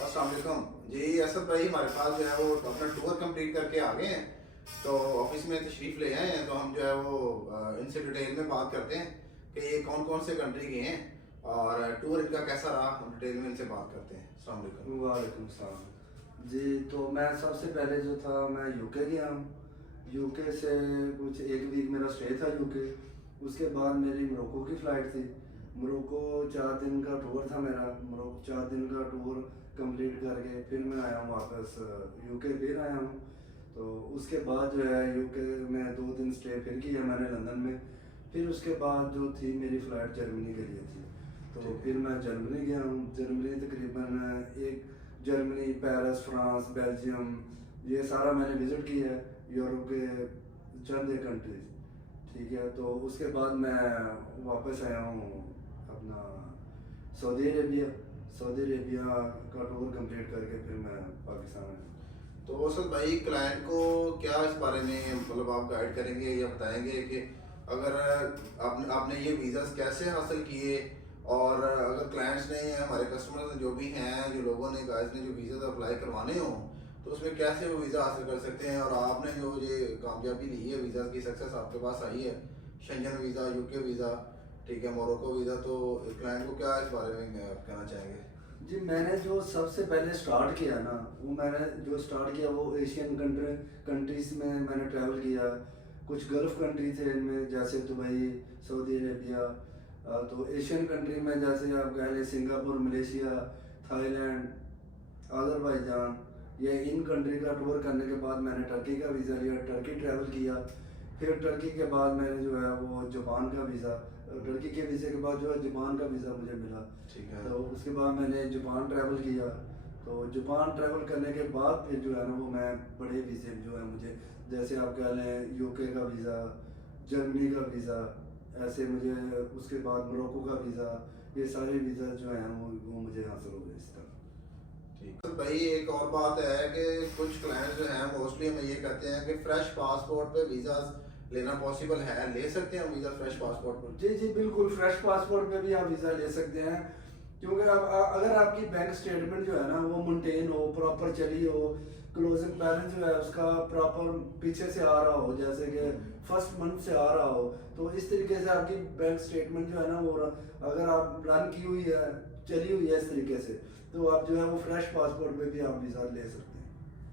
अस्सलाम वालेकुम जी। असद भाई हमारे पास जो है वो अपना टूर कंप्लीट करके आ गए हैं, तो ऑफिस में तशरीफ़ ले आए हैं। तो हम जो है वो इनसे डिटेल में बात करते हैं कि ये कौन कौन से कंट्री गए हैं और टूर इनका कैसा रहा। हम डिटेल में इनसे बात करते हैं। अस्सलाम वालेकुम। वालेकुम सलाम जी। तो मैं सबसे पहले जो था मैं यूके गया हूँ। यूके से कुछ एक वीक मेरा स्टे था यूके। उसके बाद मेरी मोरक्को की फ़्लाइट थी। मोरक्को 4 दिन का टूर था मेरा। मोरक्को 4 दिन का टूर कंप्लीट करके फिर मैं आया हूँ वापस यूके फिर आया हूँ। तो उसके बाद जो है यूके में 2 दिन स्टे फिर किया मैंने लंदन में। फिर उसके बाद जो थी मेरी फ़्लाइट जर्मनी के लिए थी, तो फिर मैं जर्मनी गया हूँ। जर्मनी तकरीबन एक जर्मनी, पेरिस, फ्रांस, बेल्जियम, ये सारा मैंने विज़िट किया है, यूरोप के चंद एक कंट्रीज। ठीक है, तो उसके बाद मैं वापस आया हूँ अपना सऊदी अरेबिया। सऊदी अरेबिया का टूर कंप्लीट करके फिर मैं पाकिस्तान आया। तो असद भाई क्लाइंट को क्या इस बारे में मतलब आप गाइड करेंगे या बताएंगे कि अगर आपने ये वीज़ास कैसे हासिल किए, और अगर क्लाइंट्स ने हमारे कस्टमर्स जो भी हैं, जो लोगों ने गाइस ने जो वीज़ा अप्लाई करवाने हों, तो उसमें कैसे वो वीज़ा हासिल कर सकते हैं। और आपने जो ये कामयाबी ली है, वीज़ा की सक्सेस आपके पास आई है, शेंजन वीज़ा, यूके वीज़ा, ठीक है, मोरक्को वीज़ा, तो क्लाइंट को क्या इस बारे में कहना चाहेंगे। जी, मैंने जो सबसे पहले स्टार्ट किया ना, वो मैंने जो स्टार्ट किया वो एशियन कंट्रीज़ में मैंने ट्रैवल किया। कुछ गल्फ़ कंट्री थे इनमें, जैसे दुबई, सऊदी अरेबिया। तो एशियन कंट्री में जैसे आप कह लें सिंगापुर, मलेशिया, थाईलैंड, अज़रबैजान, ये इन कंट्री का टूर करने के बाद मैंने टर्की का वीज़ा लिया, टर्की ट्रैवल किया। फिर टर्की के बाद मैंने जो है वो जापान का वीज़ा, टर्की के वीज़े के बाद जो है जापान का वीज़ा मुझे मिला। ठीक है। तो उसके बाद मैंने जापान ट्रैवल किया। तो जापान ट्रैवल करने के बाद फिर जो है ना वो मैं बड़े वीज़े जो है मुझे, जैसे आप कह लें यूके का वीज़ा, जर्मनी का वीज़ा, ऐसे मुझे उसके बाद मोरक्को का वीज़ा, ये सारे वीज़ा जो हैं वो मुझे हासिल हो गए इस तरह। ठीक है भाई, एक और बात है कि कुछ क्लाइंट्स जो हैं मोस्टली हमें ये कहते हैं कि फ्रेश पासपोर्ट पे वीज़ा लेना पॉसिबल है, ले सकते हैं वीज़ा फ्रेश पासपोर्ट पर। जी जी बिल्कुल, फ्रेश पासपोर्ट पे भी आप वीज़ा ले सकते हैं। क्योंकि अब अगर आपकी बैंक स्टेटमेंट जो है ना वो मेंटेन हो, प्रॉपर चली हो, क्लोजिंग बैलेंस जो है उसका प्रॉपर पीछे से आ रहा हो, जैसे कि फर्स्ट मंथ से आ रहा हो, तो इस तरीके से आपकी बैंक स्टेटमेंट जो है ना वो अगर आप रन की हुई है, चली हुई है इस तरीके से, तो आप जो है वो फ्रेश पासपोर्ट पे भी आप वीज़ा ले सकते हैं।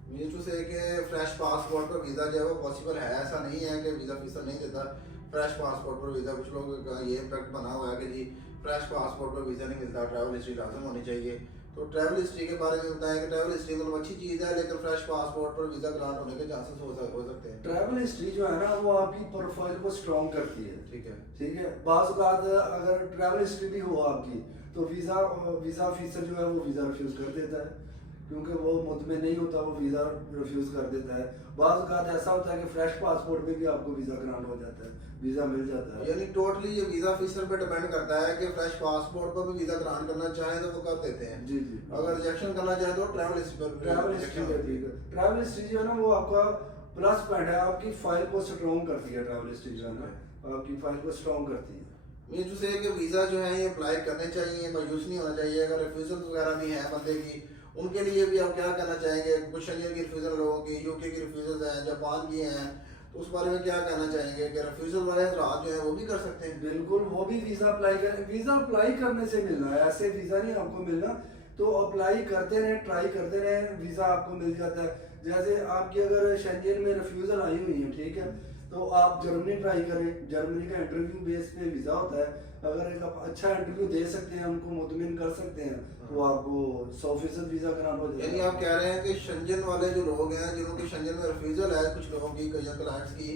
मीन टू से कि फ्रेश पासपोर्ट पर वीज़ा जो है वो पॉसिबल है, ऐसा नहीं है कि वीज़ा फीसा नहीं देता फ्रेश पासपोर्ट पर वीज़ा। कुछ लोगों का ये इम्पैक्ट बना हुआ है कि जी फ्रेश पासपोर्ट पर वीज़ा नहीं मिलता, ट्रैवल हिस्ट्री लाजम होनी चाहिए। तो ट्रैवल हिस्ट्री के बारे में बताएं कि ट्रैवल हिस्ट्री मतलब अच्छी चीज़ है, लेकिन फ्रेश पासपोर्ट पर वीज़ा ग्रांट होने के चांसेस हो सकते हैं। ट्रैवल हिस्ट्री जो है ना वो आपकी प्रोफाइल को स्ट्रॉन्ग करती है। ठीक है। ठीक है, बाज़ औक़ात अगर ट्रैवल हिस्ट्री भी हो आपकी, तो वीज़ा ऑफिसर जो है वो वीज़ा रिफ्यूज़ कर देता है, क्योंकि वो मुतमिन नहीं होता, वो वीज़ा रिफ्यूज़ कर देता है। बाज़ औक़ात ऐसा होता है कि फ्रेश पासपोर्ट पे भी आपको वीज़ा ग्रांट हो जाता है, वीज़ा मिल जाता है। यानी टोटली ये वीज़ा ऑफिसर पे डिपेंड करता है कि फ्रेश पासपोर्ट पर भी वीज़ा ग्रांट करना चाहें तो वो कर देते हैं। जी जी। अगर रिजेक्शन करना चाहे तो ट्रैवल हिस्ट्री पर ट्रैवल हिस्ट्री है, ठीक है। ट्रैवल हिस्ट्री जो है ना वो आपका प्लस पॉइंट है, आपकी फाइल को स्ट्रॉन्ग करती है। ट्रैवल हिस्ट्री जो है ना आपकी फाइल को स्ट्रॉन्ग करती है। ये जो से कि वीज़ा जो है ये अप्लाई करने चाहिए, मायूस नहीं होना चाहिए। अगर रिफ्यूज़ल वगैरह भी है बंदे की, उनके लिए भी आप क्या कहना चाहेंगे। कुछ शेंजन की रिफ्यूज़ल लोगों की, यूके की रिफ्यूज़ल हैं, जापान की हैं, तो उस बारे में क्या कहना चाहेंगे कि रिफ्यूज़ल वाले हजरात जो है वो भी कर सकते हैं। बिल्कुल, वो भी वीज़ा अप्लाई करें। वीज़ा अप्लाई करने से मिलना है, ऐसे वीज़ा नहीं आपको मिलना। तो अप्लाई करते रहें, ट्राई करते रहें, वीज़ा आपको मिल जाता है। जैसे आपकी अगर शेंजन में रिफ्यूज़ल आई हुई है, ठीक है, तो आप जर्मनी ट्राई करें। जर्मनी का इंटरव्यू बेस पे वीज़ा होता है। अगर एक आप अच्छा इंटरव्यू दे सकते हैं, उनको मुतमिन कर सकते हैं, तो आपको 100% वीज़ा ग्रांट हो यानी जाएगा। आप कह रहे हैं कि शेंजन वाले जो लोग हैं, जिन्होंने शेंजन में रिफ्यूज़ल है, कुछ लोगों की, कई क्लाइंट्स की,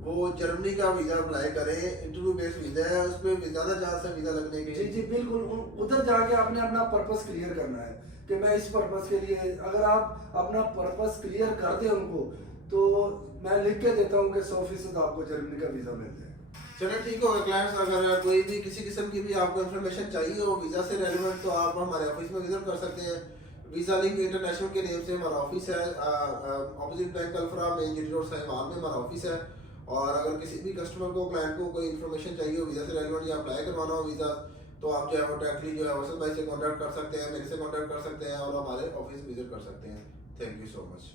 वो जर्मनी का वीज़ा अप्लाई करें। इंटरव्यू बेस्ड वीज़ा है, उस पर ज़्यादा चांस है वीज़ा लगने के। जी जी बिल्कुल, उधर जाके आपने अपना पर्पस क्लियर करना है कि मैं इस पर्पस के लिए, अगर आप अपना पर्पस क्लियर कर दें उनको, तो मैं लिख के देता हूँ कि 100% आपको जर्मनी का वीज़ा मिल जाएगा। चलो ठीक होगा क्लाइंट्स, अगर कोई भी किसी किस्म की भी आपको इन्फॉर्मेशन चाहिए हो वीज़ा से रेलिवेंट, तो आप हमारे ऑफिस में विजिट कर सकते हैं। वीज़ा लिंक इंटरनेशनल के नेम से हमारा ऑफिस है, opposite bank Alfalah main GT road Sahiwal में हमारा ऑफिस है। और अगर किसी भी कस्टमर को, क्लाइंट को कोई इन्फॉर्मेशन चाहिए हो वीज़ा से रेलिवेंट या अप्लाई करवाना हो वीज़ा, तो आप जो है वो डायरेक्टली जो है वसत भाई से कॉन्टैक्ट कर सकते हैं, मेरे से कॉन्टैक्ट कर सकते हैं और हमारे ऑफिस विजिट कर सकते हैं। Thank you so much.